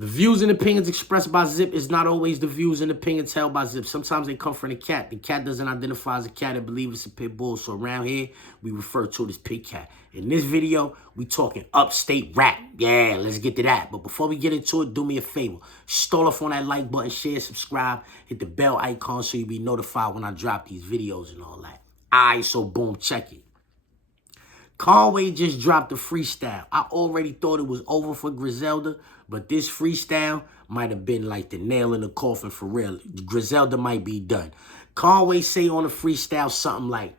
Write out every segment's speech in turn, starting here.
The views and opinions expressed by Zip is not always the views and opinions held by Zip. Sometimes they come from the cat. The cat doesn't identify as a cat and believe it's a pit bull. So around here, we refer to it as pit cat. In this video, we talking upstate rap. Yeah, let's get to that. But before we get into it, do me a favor. Stall off on that like button, share, subscribe, hit the bell icon so you'll be notified when I drop these videos and all that. Alright, so boom, check it. Conway just dropped a freestyle. I already thought it was over for Griselda, but this freestyle might have been like the nail in the coffin for real. Griselda might be done. Conway say on the freestyle something like,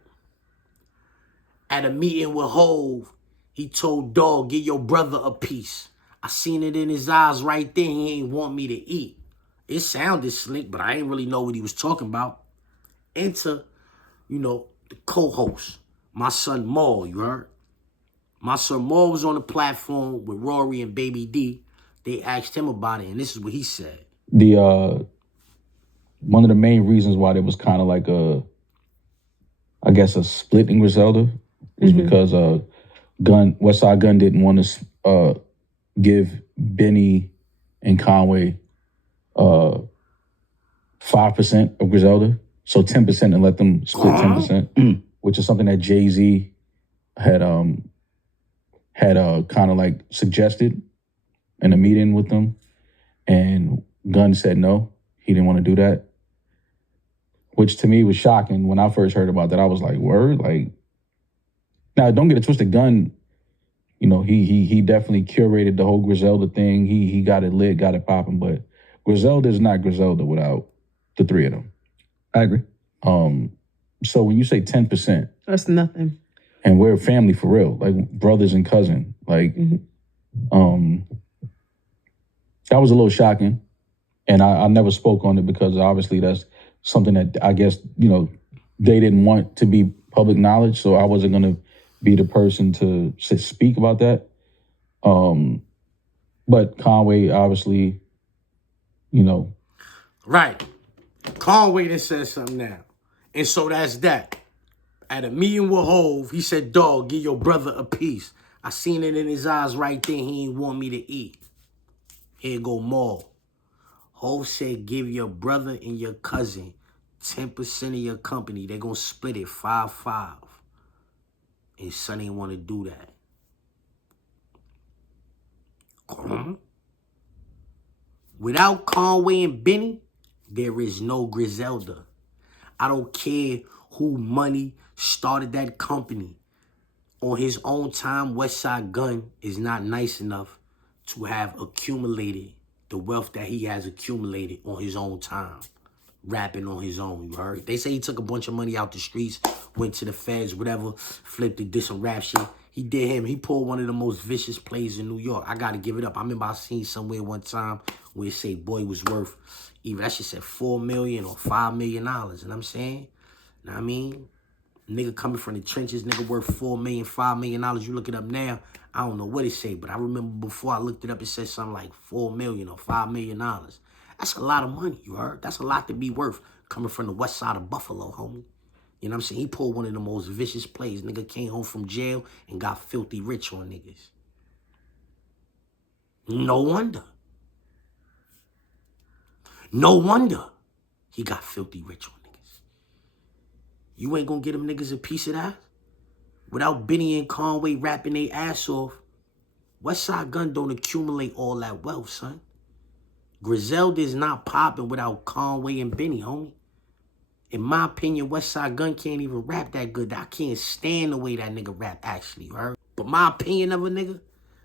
at a meeting with Hove, he told Dog, give your brother a piece. I seen it in his eyes right there. He ain't want me to eat. It sounded slick, but I ain't really know what he was talking about. Enter, the co-host, my son Maul, you heard? My son Maul was on the platform with Rory and Baby D. They asked him about it, and this is what he said. One of the main reasons why there was kind of like a split in Griselda was because Westside Gun didn't want to give Benny and Conway 5% of Griselda, so 10% and let them split 10%, which is something that Jay-Z had kind of like suggested in a meeting with them, and Gunn said no, he didn't want to do that, which to me was shocking. When I first heard about that, I was like, word? Like, now don't get it twisted, Gunn, he definitely curated the whole Griselda thing. He got it lit, got it popping, but Griselda is not Griselda without the three of them. I agree. So when you say 10%, that's nothing. And we're family for real, like brothers and cousin. Like, that was a little shocking. And I never spoke on it because obviously that's something that I guess, they didn't want to be public knowledge. So I wasn't going to be the person to speak about that. But Conway, obviously, Right. Conway done said something now. And so that's that. At a meeting with Hove, he said, Dog, give your brother a piece. I seen it in his eyes right there. He ain't want me to eat. Here go Maul. Hove said, give your brother and your cousin 10% of your company. They're going to split it 5-5. And Son ain't want to do that. Without Conway and Benny, there is no Griselda. I don't care who money started that company. On his own time, Westside Gun is not nice enough to have accumulated the wealth that he has accumulated on his own time. Rapping on his own, you heard? They say he took a bunch of money out the streets, went to the feds, whatever, flipped it, did some rap shit. He did him. He pulled one of the most vicious plays in New York. I got to give it up. I remember I seen somewhere one time where it say boy was worth, either that shit said $4 million or $5 million. And I'm saying, know what I mean? Nigga coming from the trenches, nigga worth $4 million, $5 million. You look it up now, I don't know what it say, but I remember before I looked it up, it said something like $4 million or $5 million. That's a lot of money, you heard? That's a lot to be worth coming from the west side of Buffalo, homie. You know what I'm saying? He pulled one of the most vicious plays. Nigga came home from jail and got filthy rich on niggas. No wonder. No wonder he got filthy rich on niggas. You ain't gonna get them niggas a piece of that? Without Benny and Conway rapping their ass off, Westside Gun don't accumulate all that wealth, son. Griselda is not popping without Conway and Benny, homie. In my opinion, Westside Gun can't even rap that good. I can't stand the way that nigga rap, actually, you heard? But my opinion of a nigga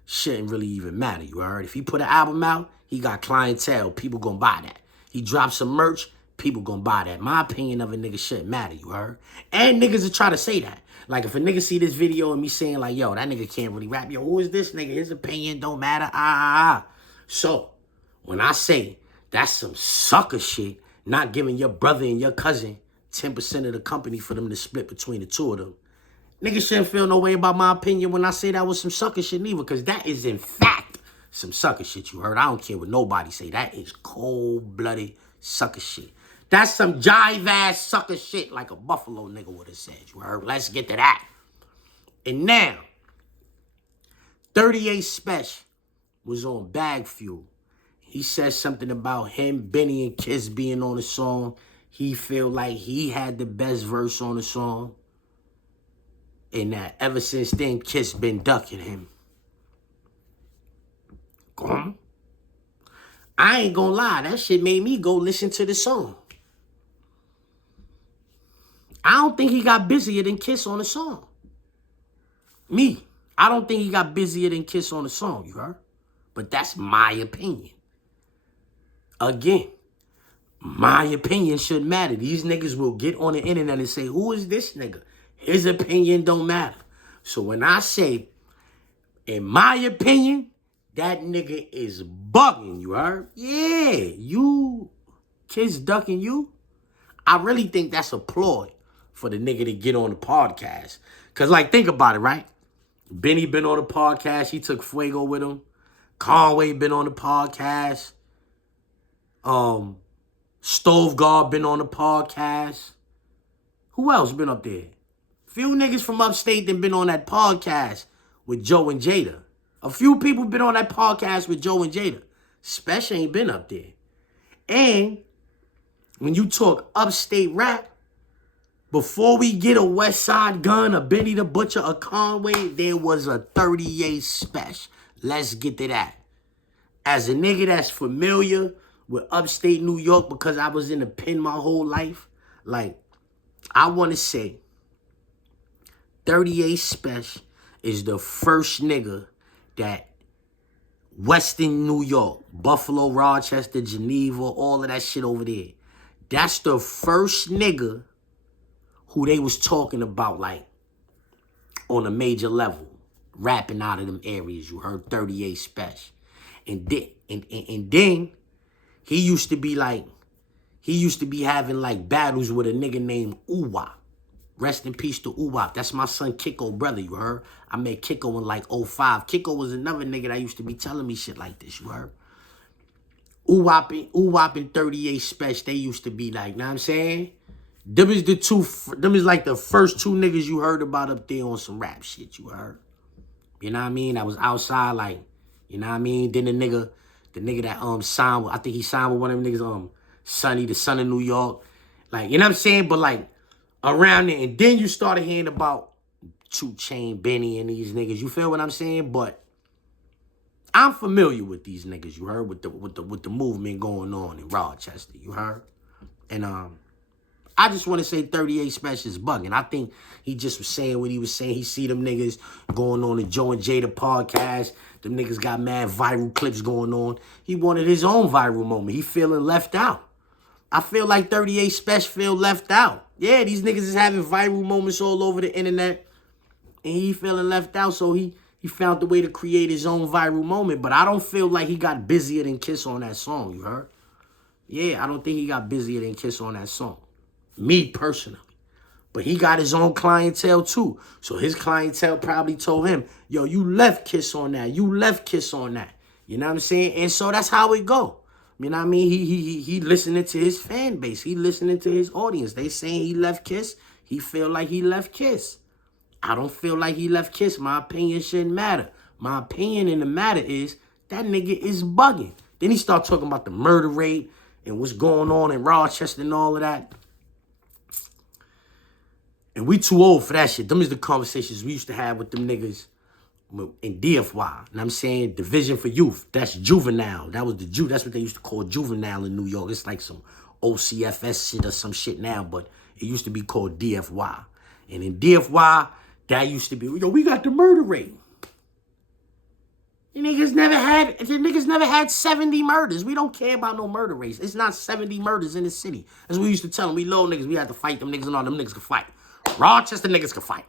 shouldn't really even matter, you heard? If he put an album out, he got clientele. People gonna buy that. He drops some merch, people gonna buy that. My opinion of a nigga shouldn't matter, you heard? And niggas will try to say that. Like, if a nigga see this video and me saying, like, yo, that nigga can't really rap. Yo, who is this nigga? His opinion don't matter. So, when I say that's some sucker shit, not giving your brother and your cousin 10% of the company for them to split between the two of them, niggas shouldn't feel no way about my opinion when I say that was some sucker shit neither, because that is, in fact, some sucker shit, you heard? I don't care what nobody say. That is cold-blooded sucker shit. That's some jive-ass sucker shit like a Buffalo nigga would have said, you heard? Let's get to that. And now, 38 Spesh was on Bag Fuel. He said something about him, Benny, and Kiss being on the song. He feel like he had the best verse on the song. And that ever since then, Kiss been ducking him. Go on. I ain't gonna lie, that shit made me go listen to the song. I don't think he got busier than Kiss on the song. Me, I don't think he got busier than Kiss on the song, you heard? But that's my opinion. Again, my opinion shouldn't matter. These niggas will get on the internet and say, who is this nigga? His opinion don't matter. So when I say, in my opinion, that nigga is bugging, you heard? Yeah, you, Kiss ducking you. I really think that's a ploy for the nigga to get on the podcast. Because, like, think about it, right? Benny been on the podcast. He took Fuego with him. Conway been on the podcast. Stove Guard been on the podcast. Who else been up there? Few niggas from upstate that been on that podcast with Joe and Jada. A few people been on that podcast with Joe and Jada. Spesh ain't been up there. And when you talk upstate rap, before we get a West Side Gun, a Benny the Butcher, a Conway, there was a 38 Spesh. Let's get to that. As a nigga that's familiar with upstate New York because I was in the pen my whole life, like, I want to say 38 Spesh is the first nigga that Western New York, Buffalo, Rochester, Geneva, all of that shit over there. That's the first nigga who they was talking about, like, on a major level, rapping out of them areas. You heard 38 Spesh. And then he used to be like, he used to be having like battles with a nigga named Uwap. Rest in peace to Uwap. That's my son Kiko brother, you heard? I met Kiko in like 05. Kiko was another nigga that used to be telling me shit like this, you heard? Uwap and 38 Spesh, they used to be like, know what I'm saying? Them is like the first two niggas you heard about up there on some rap shit, you heard? You know what I mean? I was outside like, you know what I mean? Then the nigga that signed with, I think he signed with one of them niggas, Sonny, the son of New York. Like, you know what I'm saying? But like around there, and then you started hearing about 2 Chainz, Benny, and these niggas. You feel what I'm saying? But I'm familiar with these niggas, you heard, with the movement going on in Rochester, you heard? And I just want to say 38 Spesh is bugging. I think he just was saying what he was saying. He see them niggas going on the Joe and Jada podcast. Them niggas got mad viral clips going on. He wanted his own viral moment. He feeling left out. I feel like 38 Spesh feel left out. Yeah, these niggas is having viral moments all over the internet. And he feeling left out, so he found the way to create his own viral moment. But I don't feel like he got busier than Kiss on that song, you heard? Yeah, I don't think he got busier than Kiss on that song. Me personally. But he got his own clientele too. So his clientele probably told him, yo, you left Kiss on that. You left Kiss on that. You know what I'm saying? And so that's how it go. You know what I mean? He listening to his fan base. He listening to his audience. They saying he left Kiss. He feel like he left Kiss. I don't feel like he left Kiss. My opinion shouldn't matter. My opinion in the matter is that nigga is bugging. Then he start talking about the murder rate and what's going on in Rochester and all of that. And we too old for that shit. Them is the conversations we used to have with them niggas in DFY. And I'm saying Division for Youth. That's juvenile. That's what they used to call juvenile in New York. It's like some OCFS shit or some shit now, but it used to be called DFY. And in DFY, that used to be, yo, we got the murder rate. The niggas never had 70 murders. We don't care about no murder rates. It's not 70 murders in the city. As we used to tell them, we little niggas, we had to fight them niggas and all them niggas could fight. Rochester niggas could fight.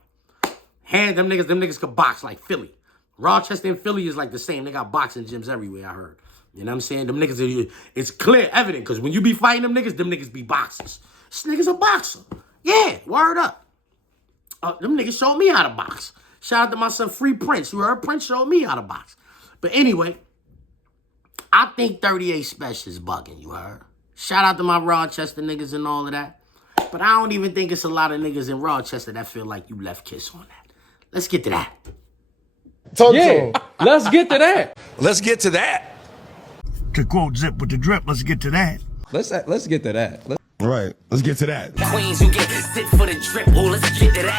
Them niggas could box like Philly. Rochester and Philly is like the same. They got boxing gyms everywhere, I heard. You know what I'm saying? Them niggas, it's clear, evident, because when you be fighting them niggas be boxers. This nigga's a boxer. Yeah, word up. Them niggas showed me how to box. Shout out to my son, Free Prince. You heard? Prince showed me how to box. But anyway, I think 38 Spesh is bugging, you heard? Shout out to my Rochester niggas and all of that. But I don't even think it's a lot of niggas in Rochester that feel like you left Kiss on that. Let's get to that. Yeah, let's get to that. Let's get to that. To quote Zip with the Drip, let's get to that. Let's get to that. Right. Let's get to that. Queens, you get sit for the drip. Oh, let's get to that.